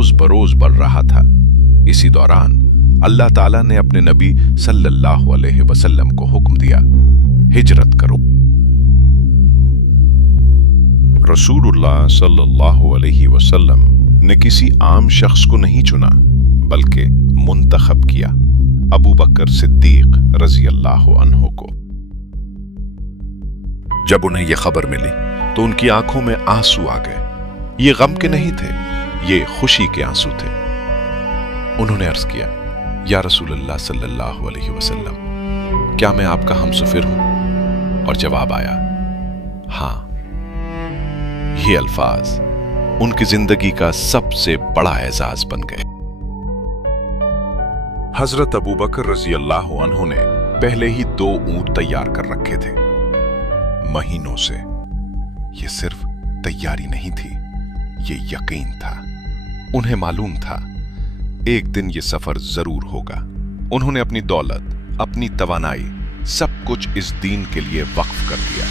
रोज बरोज बढ़ रहा था। इसी दौरान अल्लाह ताला ने अपने नबी सल्लल्लाहु अलैहि वसल्लम को हुक्म दिया, हिजरत करो। रसूलुल्लाह सल्लल्लाहु अलैहि वसल्लम ने किसी आम शख्स को नहीं चुना, बल्कि मुंतखब किया अबू बकर सिद्दीक रजी अल्लाह अन्हु को। जब उन्हें यह खबर मिली तो उनकी आंखों में आंसू आ गए। ये गम के नहीं थे, ये खुशी के आंसू थे। उन्होंने अर्ज किया, या रसूलल्लाह सल्लल्लाहु अलैहि वसल्लम, क्या मैं आपका हमसफिर हूं? और जवाब आया, हां। ये अल्फाज उनकी जिंदगी का सबसे बड़ा एजाज बन गए। हजरत अबू बकर रजी अल्लाह अन्हु ने पहले ही 2 ऊंट तैयार कर रखे थे महीनों से। यह सिर्फ तैयारी नहीं थी, यह यकीन था। उन्हें मालूम था एक दिन यह सफर जरूर होगा। उन्होंने अपनी दौलत, अपनी तवानाई, सब कुछ इस दीन के लिए वक्फ कर दिया।